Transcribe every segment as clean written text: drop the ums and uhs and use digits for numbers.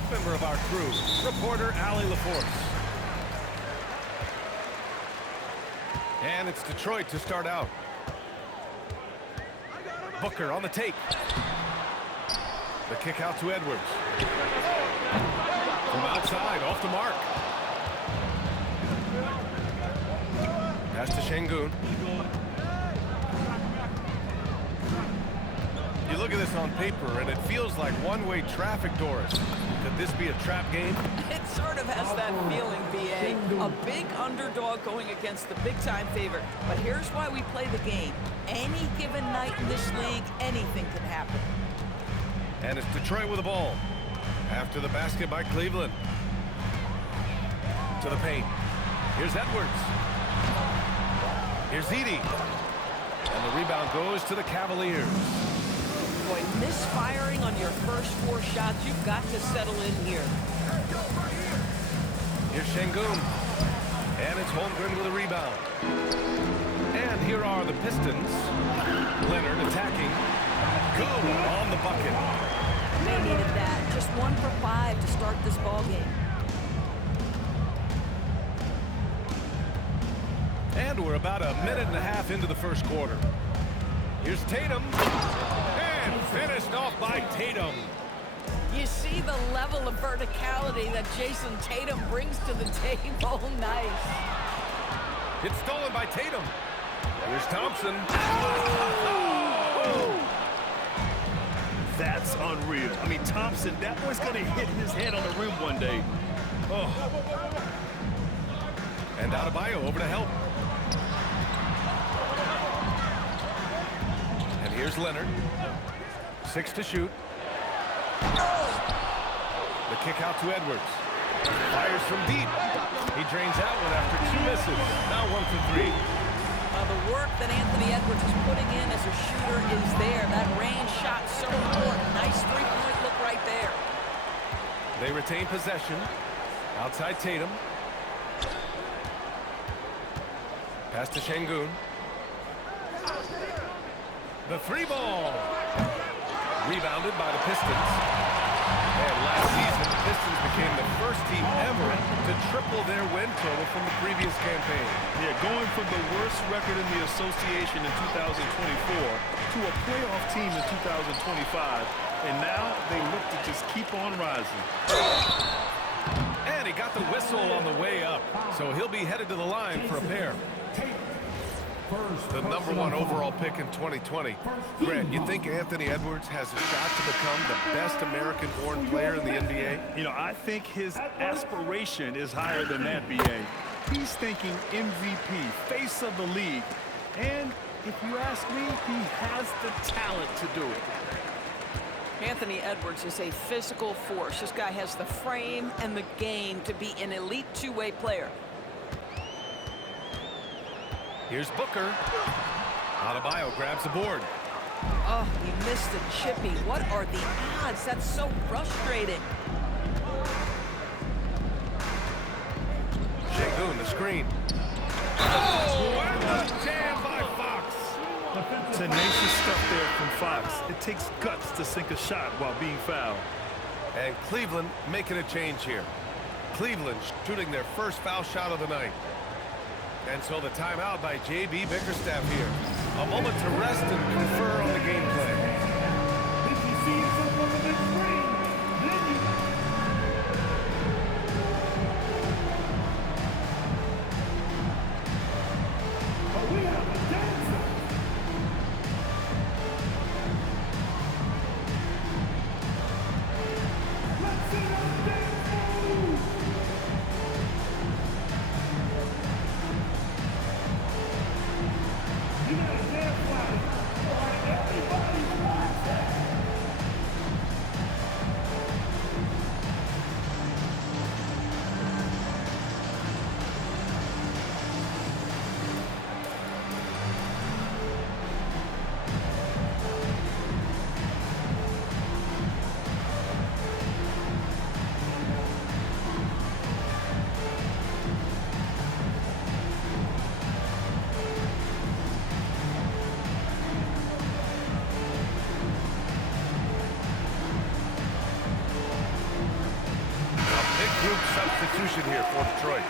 fourth member of our crew, reporter Allie LaForce. And it's Detroit to start out. Booker on the take. The kick out to Edwards. From outside, off the mark. Pass to Şengün. You look at this on paper, and it feels like one-way traffic, Doris. Could this be a trap game? It sort of has that feeling, B.A. A big underdog going against the big-time favorite. But here's why we play the game. Any given night in this league, anything can happen. And it's Detroit with the ball. After the basket by Cleveland. To the paint. Here's Edwards. Here's Edey. And the rebound goes to the Cavaliers. Boy, misfiring on your first 4 shots, you've got to settle in here. Here's Şengün. And it's Holmgren with a rebound. And here are the Pistons. Leonard attacking. Go on the bucket. They needed that. Just 1 for 5 to start this ball game. And we're about a minute and a half into the first quarter. Here's Tatum. And finished off by Tatum. You see the level of verticality that Jason Tatum brings to the table. Nice. It's stolen by Tatum. Here's Thompson. That's unreal. I mean, Thompson, that boy's going to hit his head on the rim one day. Oh. And Adebayo over to help. And here's Leonard. 6 to shoot. The kick out to Edwards. Fires from deep. He drains that one after 2 misses. Now 1 for 3. The work that Anthony Edwards is putting in as a shooter is there. That range shot so important. Nice 3-point look right there. They retain possession. Outside Tatum. Pass to Şengün. The 3 ball. Rebounded by the Pistons. And last season, the Pistons became the first team ever to triple their win total from the previous campaign. Yeah, going from the worst record in the association in 2024 to a playoff team in 2025. And now they look to just keep on rising. And he got the whistle on the way up. So he'll be headed to the line for a pair. The #1 overall pick in 2020. Grant, you think Anthony Edwards has a shot to become the best American-born player in the NBA? You know, I think his aspiration is higher than that, B.A. He's thinking MVP, face of the league. And if you ask me, he has the talent to do it. Anthony Edwards is a physical force. This guy has the frame and the game to be an elite 2-way player. Here's Booker. Adebayo grabs the board. Oh, he missed a chippy. What are the odds? That's so frustrating. Şengün, the screen. Oh, and the jam by Fox. Tenacious stuff there from Fox. It takes guts to sink a shot while being fouled. And Cleveland making a change here. Cleveland shooting their first foul shot of the night. And so the timeout by J.B. Bickerstaff here. A moment to rest and confer on the game plan. Huge substitution here for Detroit.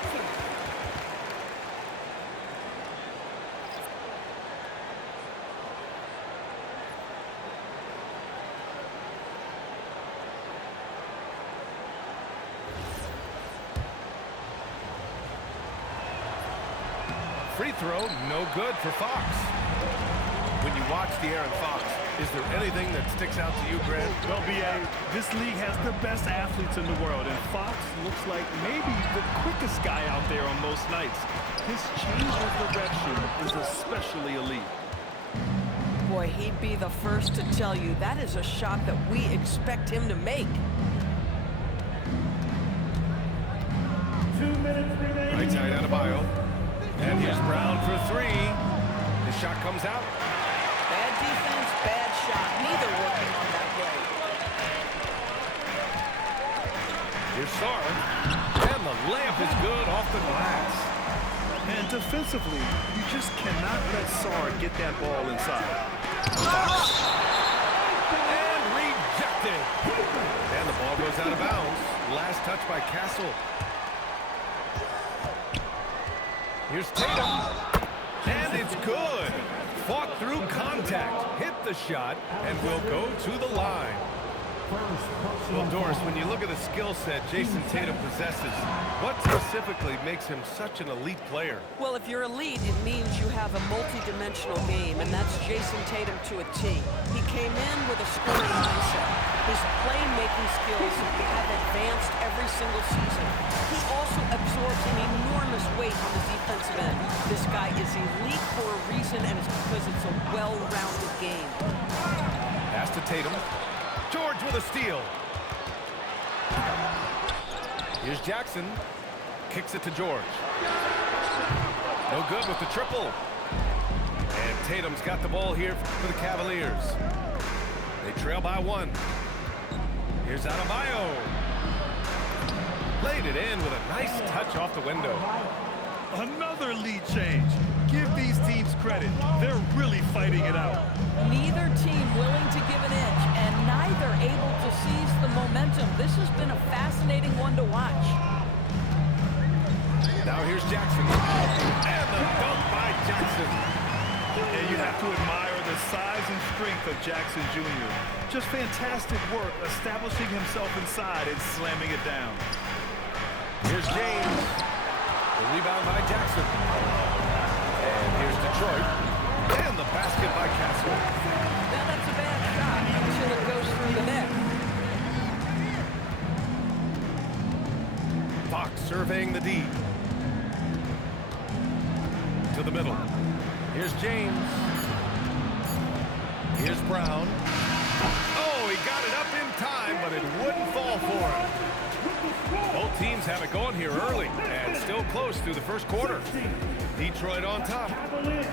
Free throw, no good for Fox. When you watch De'Aaron Fox, is there anything that sticks out to you, Grant? Well, B.A., this league has the best athletes in the world, and Fox looks like maybe the quickest guy out there on most nights. His change of direction is especially elite. Boy, he'd be the first to tell you that is a shot that we expect him to make. 2 minutes remaining. Right side Adebayo. And here's Brown for three. His shot comes out. Bad defense, bad shot. Neither working on that play. Here's Sarr. And the layup is good off the glass. And defensively, you just cannot let Sarr get that ball inside. And rejected. And the ball goes out of bounds. Last touch by Castle. Here's Tatum. And it's good. Fought through contact. Hit the shot. And will go to the line. Well, Doris, when you look at the skill set Jason Tatum possesses, what specifically makes him such an elite player? Well, if you're elite, it means you have a multi-dimensional game, and that's Jason Tatum to a T. He came in with a scoring mindset. His playmaking skills have advanced every single season. He also absorbs an enormous weight on the defensive end. This guy is elite for a reason, and it's because it's a well-rounded game. Pass to Tatum. George with a steal. Here's Jackson. Kicks it to George. No good with the triple. And Tatum's got the ball here for the Cavaliers. They trail by one. Here's Adebayo. Laid it in with a nice touch off the window. Another lead change. Give these teams credit. They're really fighting it out. Neither team willing to give an inch, and neither able to seize the momentum. This has been a fascinating one to watch. Now here's Jackson. And the dunk by Jackson. And you have to admire the size and strength of Jackson Jr. Just fantastic work establishing himself inside and slamming it down. Here's James. The rebound by Jackson. And here's Detroit. And the basket by Castle. Now that's a bad shot until it goes through the net. Fox surveying the D. To the middle. Here's James. Here's Brown. Oh, he got it up in time, but it wouldn't fall for him. Both teams have it going here early and still close through the first quarter. Detroit on top. Cavaliers,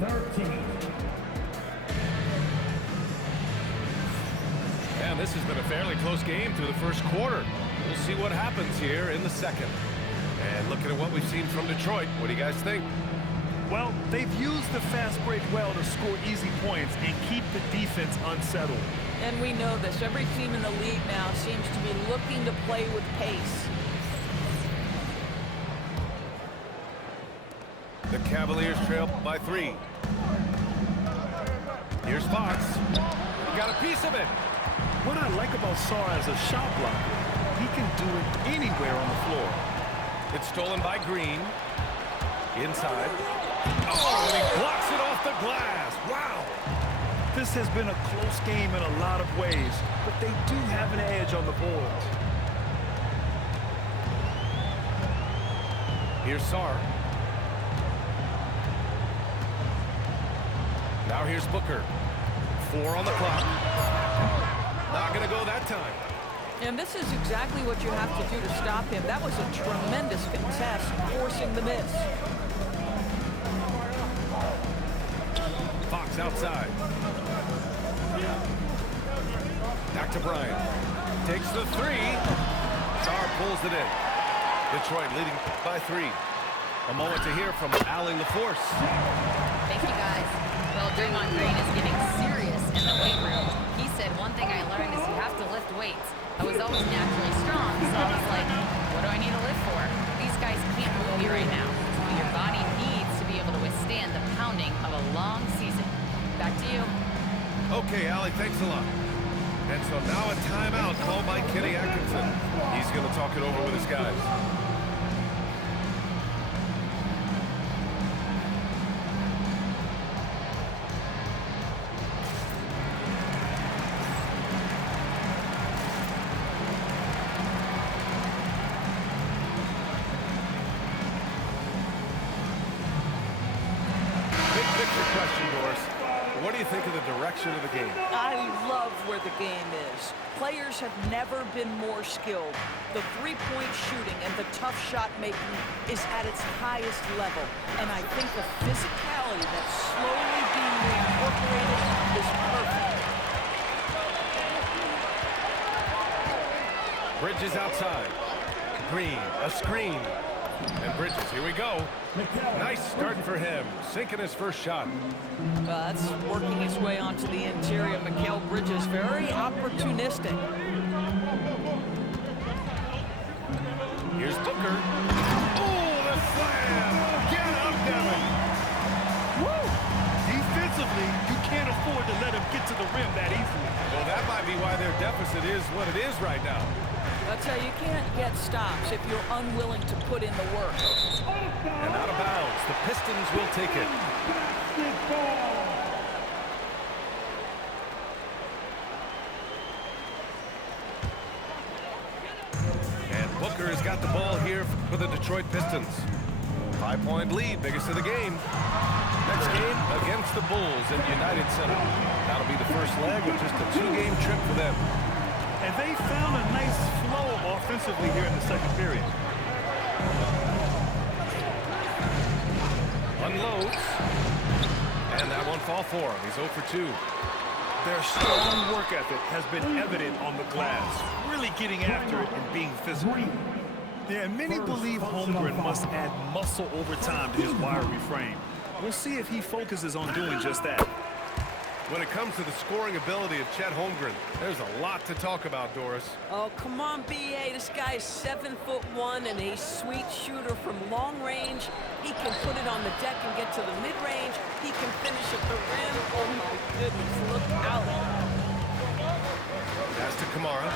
13. And this has been a fairly close game through the first quarter. We'll see what happens here in the second. And looking at what we've seen from Detroit, what do you guys think? Well, they've used the fast break well to score easy points and keep the defense unsettled. And we know this. Every team in the league now seems to be looking to play with pace. The Cavaliers trail by 3. Here's Fox. Got a piece of it. What I like about Sarr as a shot blocker, he can do it anywhere on the floor. It's stolen by Green. Inside. Oh, and he blocks it off the glass. Wow. This has been a close game in a lot of ways, but they do have an edge on the boards. Here's Sarr. Now here's Booker. 4 on the clock. Not going to go that time. And this is exactly what you have to do to stop him. That was a tremendous contest, forcing the miss. Fox outside. Back to Bryant. Takes the 3. Sarr pulls it in. Detroit leading by 3. A moment to hear from Allie LaForce. Thank you, guys. Well, Draymond Green is getting serious in the weight room. He said one thing I learned is you have to lift weights. I was always naturally strong, so I was like, what do I need to lift for? These guys can't move you right now. But your body needs to be able to withstand the pounding of a long season. Back to you. Okay, Allie, thanks a lot. And so now a timeout called by Kenny Atkinson. He's going to talk it over with his guys. Big picture question, Doris. What do you think of the direction of the game? I love where the game is. Players have never been more skilled. The three-point shooting and the tough shot making is at its highest level. And I think the physicality that's slowly being incorporated is perfect. Bridges outside. Green, a screen. And Bridges, here we go. Nice start for him, sinking his first shot. That's working its way onto the interior. Mikal Bridges, very opportunistic. Here's Booker. Oh, the slam! Get up, Devin! Woo! Defensively, you can't afford to let him get to the rim that easily. Well, that might be why their deficit is what it is right now. That's how you can't get stops if you're unwilling to put in the work. And out of bounds, the Pistons will take it. And Booker has got the ball here for the Detroit Pistons. 5-point lead, biggest of the game. Next game against the Bulls at United Center. That'll be the first leg of just a 2-game trip for them. And they found a nice flow offensively here in the second period. Unloads. And that one fall for him. He's 0 for 2. Their strong work ethic has been evident on the glass, really getting after it and being physical. Yeah, and many believe Holmgren must add muscle over time to his wiry frame. We'll see if he focuses on doing just that. When it comes to the scoring ability of Chet Holmgren, there's a lot to talk about, Doris. Oh, come on, B.A. This guy is 7'1" and a sweet shooter from long range. He can put it on the deck and get to the mid-range. He can finish at the rim. Oh, my goodness, look out. Pass to Kamara.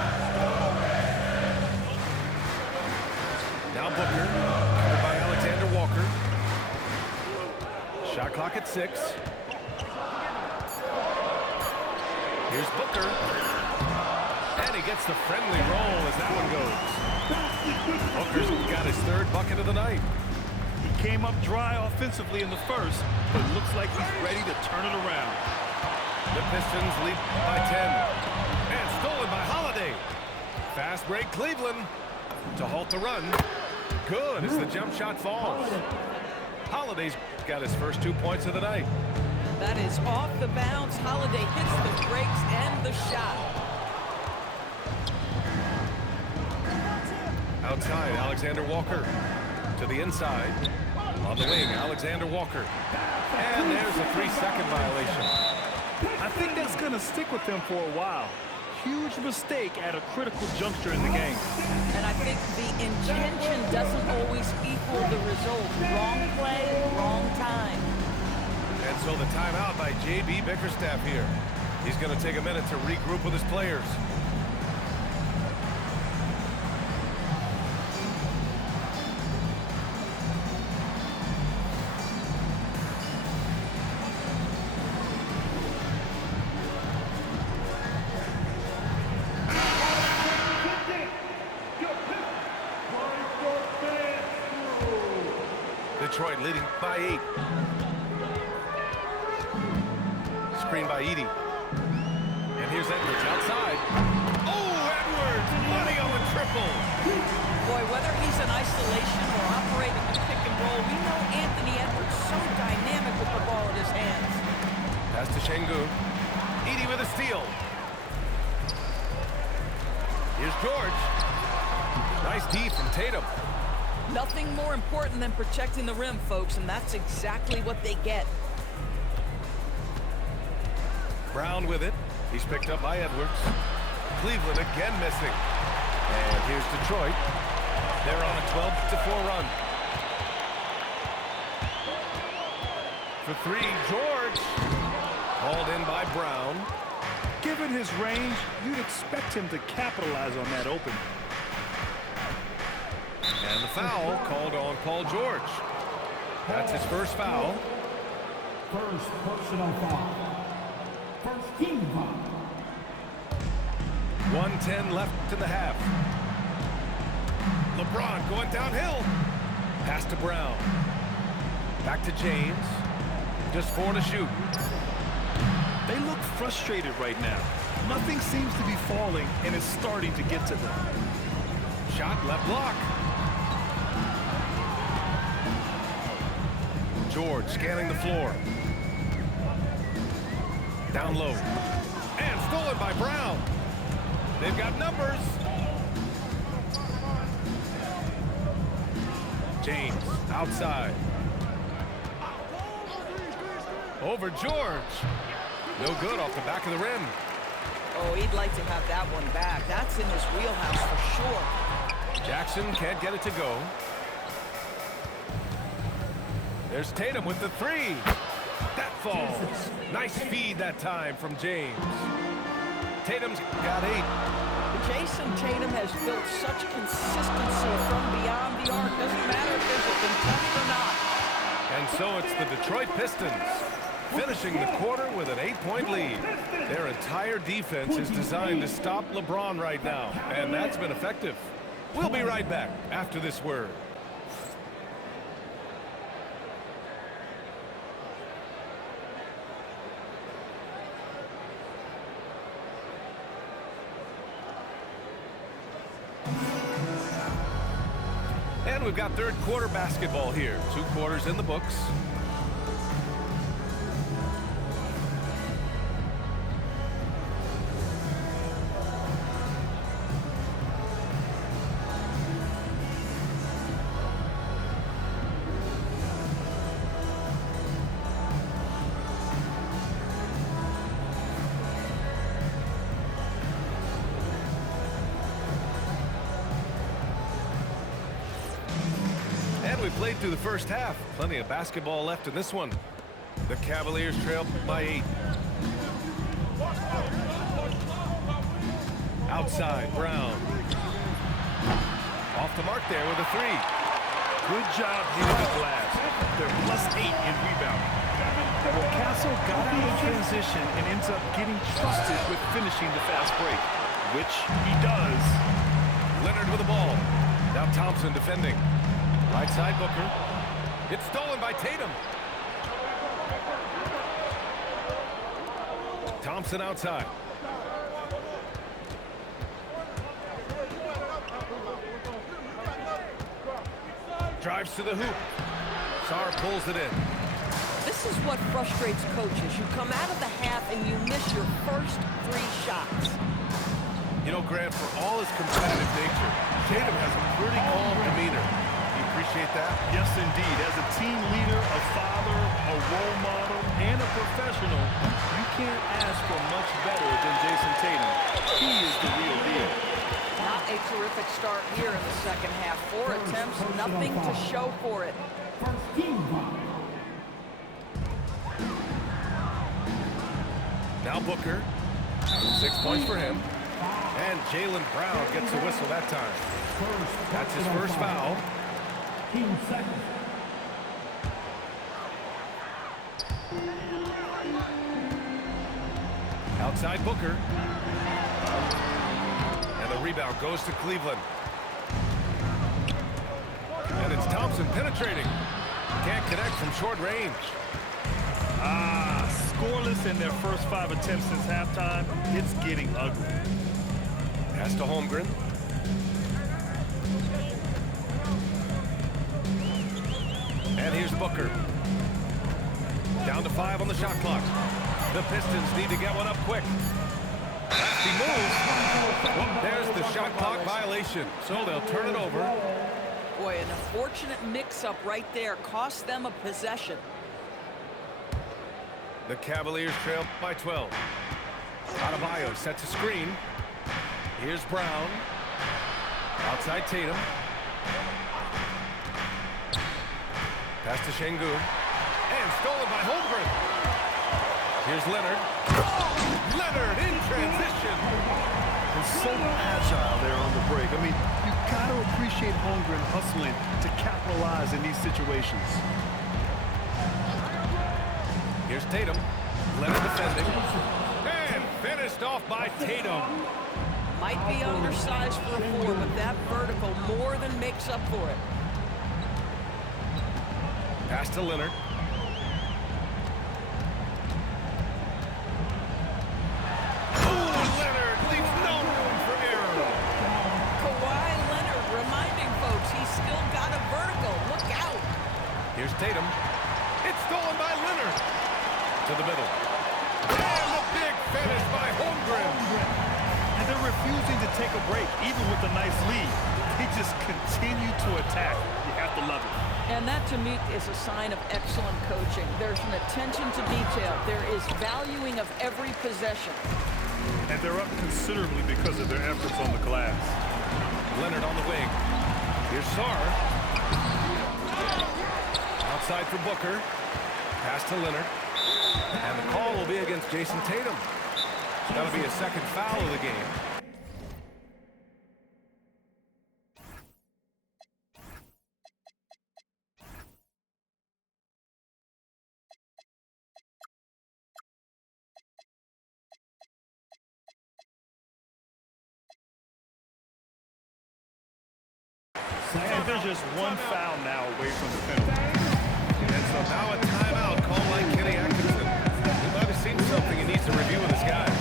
Now Booker, covered by Alexander Walker. Shot clock at 6. Here's Booker. And he gets the friendly roll as that one goes. Booker's got his 3rd bucket of the night. He came up dry offensively in the first, but looks like he's ready to turn it around. The Pistons lead by 10. And stolen by Holiday. Fast break Cleveland to halt the run. Good as the jump shot falls. Holiday's got his first 2 points of the night. That is off the bounce. Holiday hits the brakes and the shot. Outside, Alexander Walker. To the inside. On the wing, Alexander Walker. And there's a 3-second violation. I think that's going to stick with them for a while. Huge mistake at a critical juncture in the game. And I think the intention doesn't always equal the result. Wrong play, wrong time. And so the timeout by J.B. Bickerstaff here. He's going to take a minute to regroup with his players. Detroit leading by 8. Screen by Edey. And here's Edwards outside. Oh, Edwards! Money on the triple! Boy, whether he's in isolation or operating the pick and roll, we know Anthony Edwards so dynamic with the ball in his hands. Pass to Şengün. Edey with a steal. Here's George. Nice D from Tatum. Nothing more important than protecting the rim, folks, and that's exactly what they get. Brown with it. He's picked up by Edwards. Cleveland again missing. And here's Detroit. They're on a 12-4 run. For three, George. Hauled in by Brown. Given his range, you'd expect him to capitalize on that opening. And the foul called on Paul George. That's his first foul. First personal foul. First team foul. 1:10 left in the half. LeBron going downhill. Pass to Brown. Back to James. Just 4 to shoot. They look frustrated right now. Nothing seems to be falling, and it's starting to get to them. Shot left block. George scanning the floor. Down low. And stolen by Brown. They've got numbers. James outside. Over George. No good off the back of the rim. Oh, he'd like to have that one back. That's in his wheelhouse for sure. Jackson can't get it to go. There's Tatum with the three. That falls. Nice feed that time from James. Tatum's got 8. Jason Tatum has built such consistency from beyond the arc. Doesn't matter if there's a contest or not. And so it's the Detroit Pistons finishing the quarter with an 8-point lead. Their entire defense is designed to stop LeBron right now, and that's been effective. We'll be right back after this word. And we've got third quarter basketball here. 2 quarters in the books. We played through the first half. Plenty of basketball left in this one. The Cavaliers trail by 8. Outside, Brown. Off the mark there with a 3. Good job hitting the glass. They're +8 in rebounding. Well, Castle got out of transition and ends up getting trusted with finishing the fast break, which he does. Leonard with the ball. Now Thompson defending. Right side, Booker. It's stolen by Tatum. Thompson outside. Drives to the hoop. Sarr pulls it in. This is what frustrates coaches. You come out of the half and you miss your first 3 shots. You know, Grant, for all his competitive nature, Tatum has a pretty calm demeanor. Appreciate that? Yes, indeed. As a team leader, a father, a role model, and a professional, you can't ask for much better than Jason Tatum. He is the real deal. Not a terrific start here in the second half. 4 attempts, nothing to show for it. First team foul. Now Booker. 6 points for him. And Jaylen Brown gets the whistle that time. That's his first foul. Team second. Outside Booker. And the rebound goes to Cleveland. And it's Thompson penetrating. Can't connect from short range. Scoreless in their first 5 attempts since halftime. It's getting ugly. Pass to Holmgren. And here's Booker. Down to 5 on the shot clock. The Pistons need to get one up quick. He moves. Well, there's the shot clock violation. So they'll turn it over. Boy, an unfortunate mix-up right there. Cost them a possession. The Cavaliers trail by 12. Adebayo sets a screen. Here's Brown. Outside Tatum. Pass to Şengün. And stolen by Holmgren. Here's Leonard. Oh, Leonard in transition. And so agile there on the break. I mean, you got to appreciate Holmgren hustling to capitalize in these situations. Here's Tatum. Leonard defending. And finished off by Tatum. Might be undersized for a 4, but that vertical more than makes up for it. Pass to Leonard. Oh, Leonard leaves no room for error. Kawhi Leonard reminding folks he's still got a vertical. Look out. Here's Tatum. It's stolen by Leonard. To the middle. And the big finish by Holmgren. And they're refusing to take a break, even with a nice lead. They just continue to attack. You have to love it. And that, to me, is a sign of excellent coaching. There's an attention to detail. There is valuing of every possession. And they're up considerably because of their efforts on the glass. Leonard on the wing. Here's Sarr. Outside for Booker. Pass to Leonard. And the call will be against Jason Tatum. That'll be a second foul of the game. And they're just one foul now away from the penalty. And so now a timeout called by Kenny Atkinson. He might have seen something he needs to review with his guys.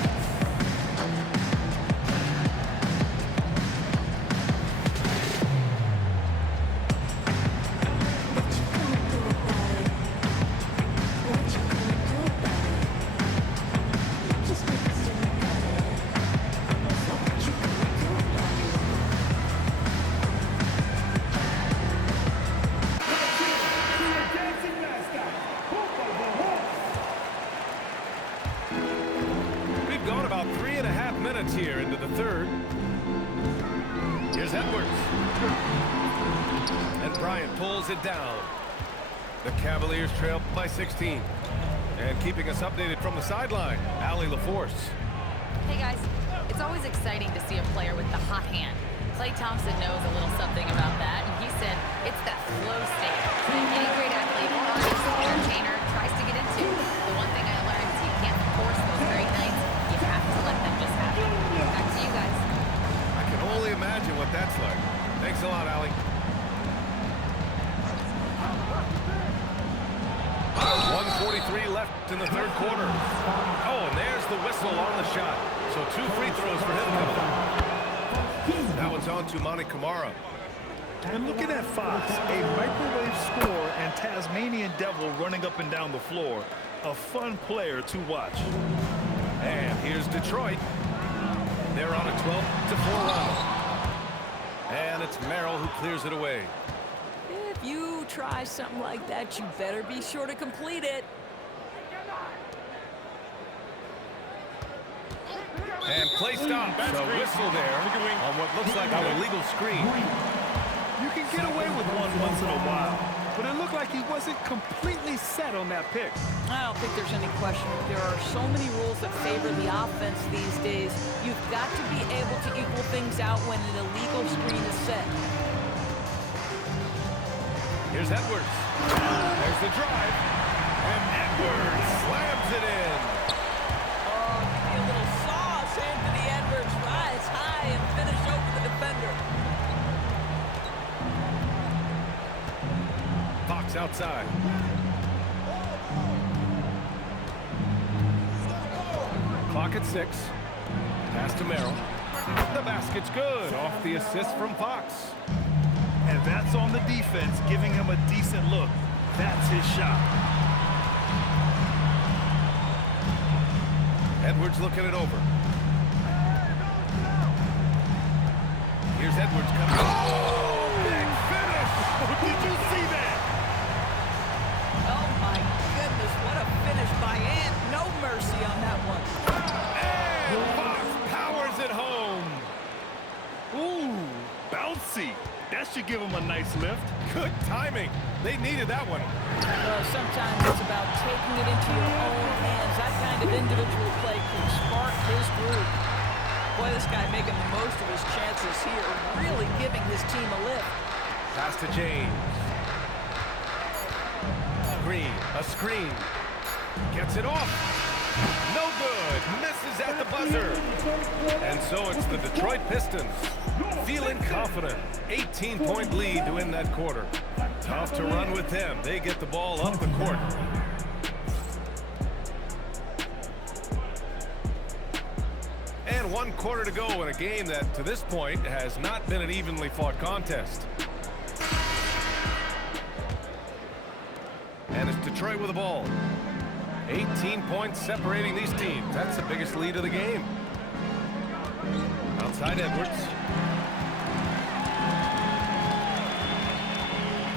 Gone about 3.5 minutes here into the third. Here's Edwards. And Bryant pulls it down. The Cavaliers trail by 16. And keeping us updated from the sideline, Allie LaForce. Hey guys, it's always exciting to see a player with the hot hand. Klay Thompson knows a little something about that, and he said it's that flow state that any great athlete or artist, entertainer tries to get into. The one thing I learned is you can't force those great nights. You have to let them just happen. Back to you guys. I can only imagine what that's like. Thanks a lot, Allie. 1:43 left in the third quarter. Oh, and there's the whistle on the shot. So 2 free throws for him coming up. That one's on to Monty Kamara. And looking at Fox, a microwave score and Tasmanian Devil running up and down the floor. A fun player to watch. And here's Detroit. They're on a 12-4 run. And it's Merrill who clears it away. If you try something like that, you better be sure to complete it. And play stops. So whistle there on what looks like an illegal screen. You can get away with one once in a while, but it looked like he wasn't completely set on that pick. I don't think there's any question. There are so many rules that favor the offense these days. You've got to be able to equal things out when an illegal screen is set. Here's Edwards. There's the drive. And Edwards slams it in. Oh, give me a little sauce. Anthony Edwards rise high and finish over the defender. Fox outside. Clock at 6. Pass to Merrill. The basket's good. Off the assist from Fox. And that's on the defense, giving him a decent look. That's his shot. Edwards looking it over. Here's Edwards coming. Oh, big finish! Did you see that? Oh, my goodness. What a finish by Ant. No mercy on that one. And And Fox powers it home. Ooh, bouncy. That should give him a nice lift. Good timing. They needed that one. Well, sometimes it's about taking it into your own hands. That kind of individual play can spark his group. Boy, this guy making the most of his chances here, really giving his team a lift. Pass to James. Green, a screen. Gets it off. No good. Misses at the buzzer. And so it's the Detroit Pistons. Feeling confident. 18-point lead to win that quarter. Tough to run with them. They get the ball up the court. And 1 quarter to go in a game that, to this point, has not been an evenly fought contest. And it's Detroit with the ball. 18 points separating these teams. That's the biggest lead of the game. Outside Edwards.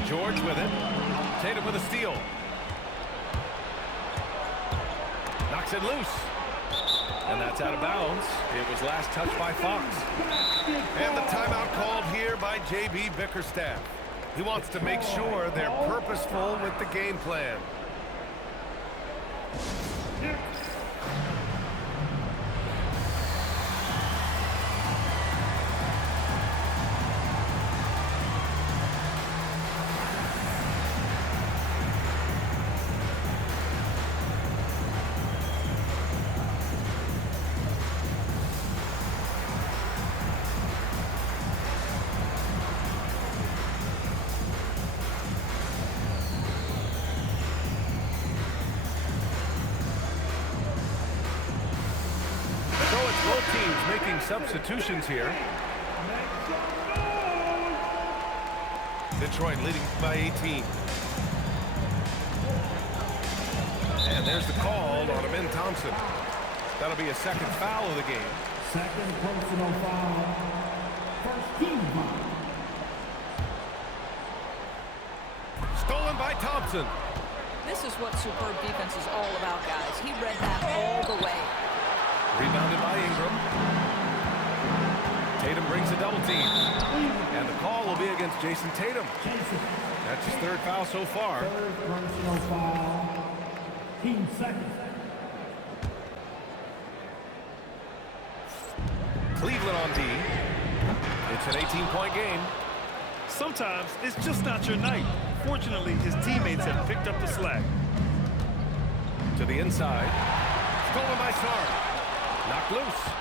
George with it. Tatum with a steal. Knocks it loose. And that's out of bounds. It was last touched by Fox. And the timeout called here by J.B. Bickerstaff. He wants to make sure they're purposeful with the game plan. Making substitutions here. Detroit leading by 18. And there's the call on Ben Thompson. That'll be a second foul of the game. Second personal foul. First team foul. Stolen by Thompson. This is what superb defense is all about, guys. He read that all the way. Rebounded by Ingram. Tatum brings a double team. And the call will be against Jason Tatum. That's his 3rd foul so far. Third personal foul. Team second. Cleveland on D. It's an 18-point game. Sometimes it's just not your night. Fortunately, his teammates have picked up the slack. To the inside. Stolen by Smart. Knocked loose.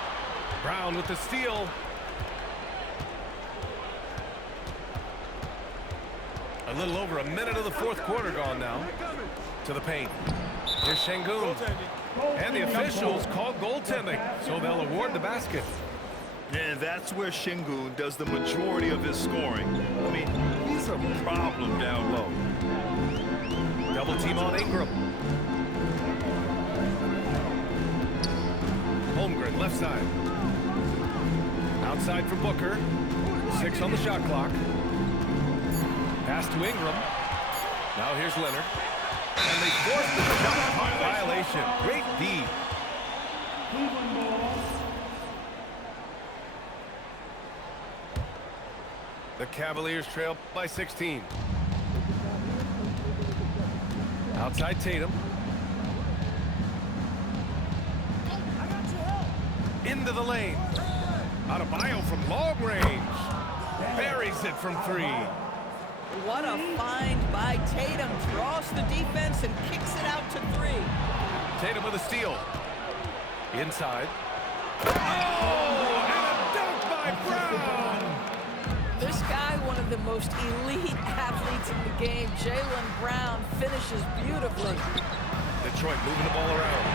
Brown with the steal. A little over a minute of the 4th quarter gone now. To the paint. Here's Şengün. And the officials call goaltending, so they'll award the basket. And that's where Şengün does the majority of his scoring. I mean, he's a problem down low. Double team on Ingram. Holmgren, left side. Outside for Booker. 6 on the shot clock. Pass to Ingram. Now here's Leonard. And they force the shot clock violation. Great D. The Cavaliers trail by 16. Outside Tatum. Into the lane. Adebayo from long range. Buries it from 3. What a find by Tatum. Draws the defense and kicks it out to 3. Tatum with a steal. Inside. Oh, and a dunk by Brown. This guy, one of the most elite athletes in the game, Jaylen Brown, finishes beautifully. Detroit moving the ball around.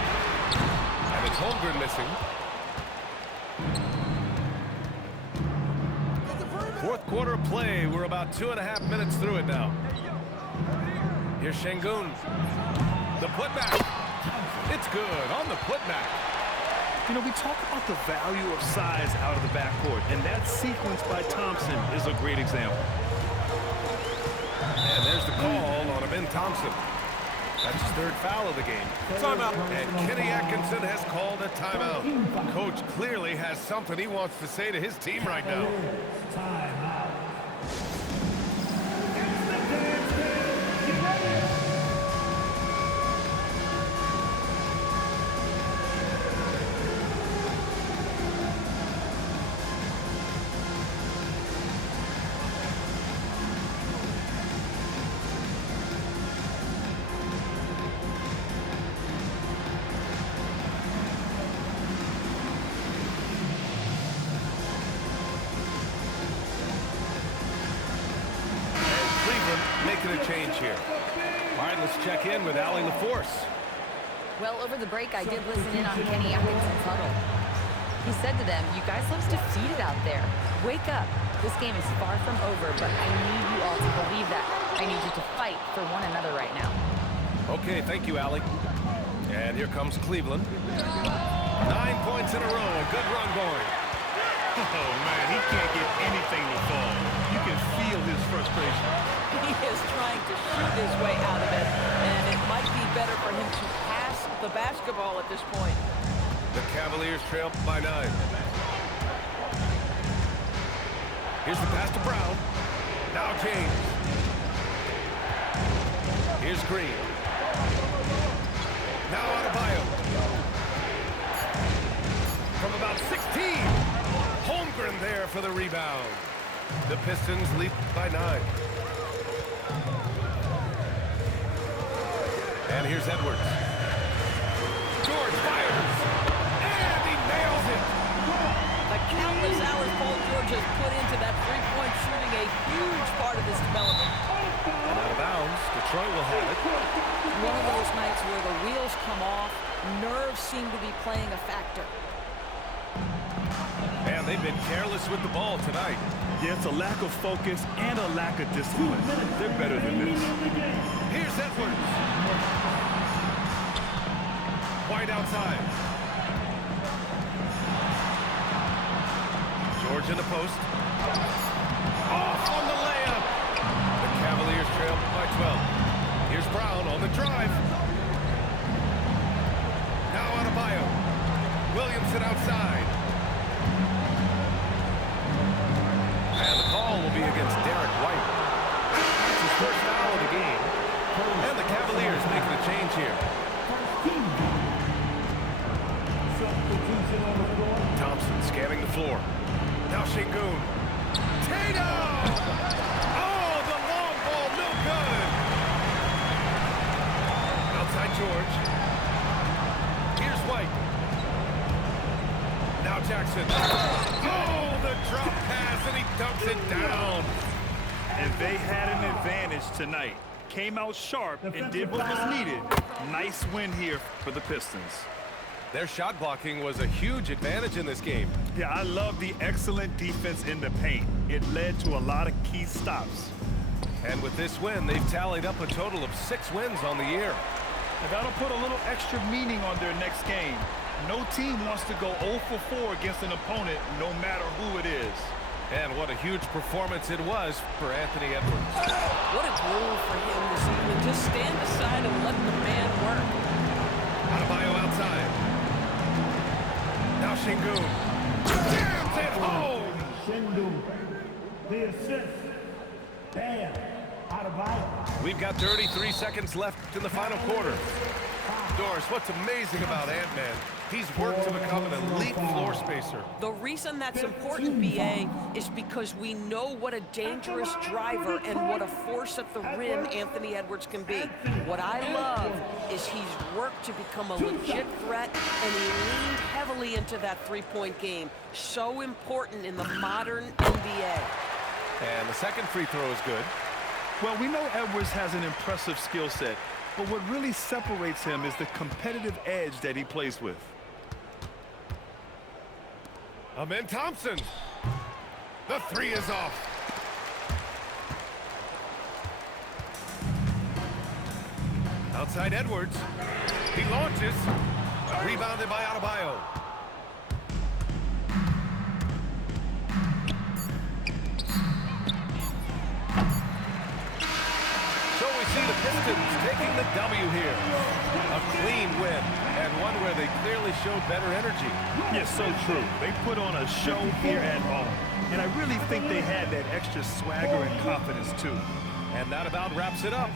And it's Holmgren missing. 4th quarter of play. We're about 2.5 minutes through it now. Here's Şengün. The putback. It's good on the putback. You know, we talk about the value of size out of the backcourt, and that sequence by Thompson is a great example. And there's the call on Ben Thompson. That's his third foul of the game. Timeout. And Kenny Atkinson has called a timeout. Coach clearly has something he wants to say to his team right now. Timeout. Making a change here. All right, let's check in with Allie LaForce. Well, over the break, I did listen in on Kenny Atkinson's huddle. He said to them, "You guys look defeated out there. Wake up. This game is far from over, but I need you all to believe that. I need you to fight for one another right now." Okay, thank you, Allie. And here comes Cleveland. 9 points in a row. A good run going. Oh, man, he can't get anything to fall. You can feel his frustration. He is trying to shoot his way out of it, and it might be better for him to pass the basketball at this point. The Cavaliers trail by 9. Here's the pass to Brown. Now James. Here's Green. Now Adebayo. From about 16. Holmgren there for the rebound. The Pistons lead by 9. And here's Edwards. George fires. And he nails it. The countless hours Paul George has put into that three-point shooting, a huge part of his development. And out of bounds, Detroit will have it. One of those nights where the wheels come off, nerves seem to be playing a factor. And they've been careless with the ball tonight. Yeah, it's a lack of focus and a lack of discipline. They're better than this. Here's Edwards. White outside. George in the post. Off on the layup. The Cavaliers trail by 12. Here's Brown on the drive. Now Adebayo. Williamson outside. And the call will be against Derek White. That's his first foul of the game. And the Cavaliers making a change here. Thompson scanning the floor. Now Şengün. Tatum! Oh, the long ball, no good. Outside George. Here's White. Now Jackson. Oh, the drop pass, and he dumps it down. And they had an advantage tonight. Came out sharp and did what was needed. Nice win here for the Pistons. Their shot blocking was a huge advantage in this game. Yeah, I love the excellent defense in the paint. It led to a lot of key stops. And with this win, they've tallied up a total of 6 wins on the year. And that'll put a little extra meaning on their next game. No team wants to go 0 for 4 against an opponent, no matter who it is. And what a huge performance it was for Anthony Edwards. What a goal for him this evening. Just stand aside and let the man work. Adebayo outside. Now Şengün. Jams it home! Şengün. The assist. Bam. Adebayo. We've got 33 seconds left in the final quarter. Doris, what's amazing about Ant-Man, he's worked to become an elite floor spacer. The reason that's important, B.A., is because we know what a dangerous driver and what a force at the rim Anthony Edwards can be. What I love is he's worked to become a legit threat, and he leaned heavily into that three-point game. So important in the modern NBA. And the second free throw is good. Well, we know Edwards has an impressive skill set, but what really separates him is the competitive edge that he plays with. Amen Thompson. The three is off. Outside Edwards. He launches. Rebounded by Adebayo. So we see the Pistons taking the W here. A clean win, and one where they clearly showed better energy. Yes, so true. They put on a show here at home. And I really think they had that extra swagger and confidence, too. And that about wraps it up.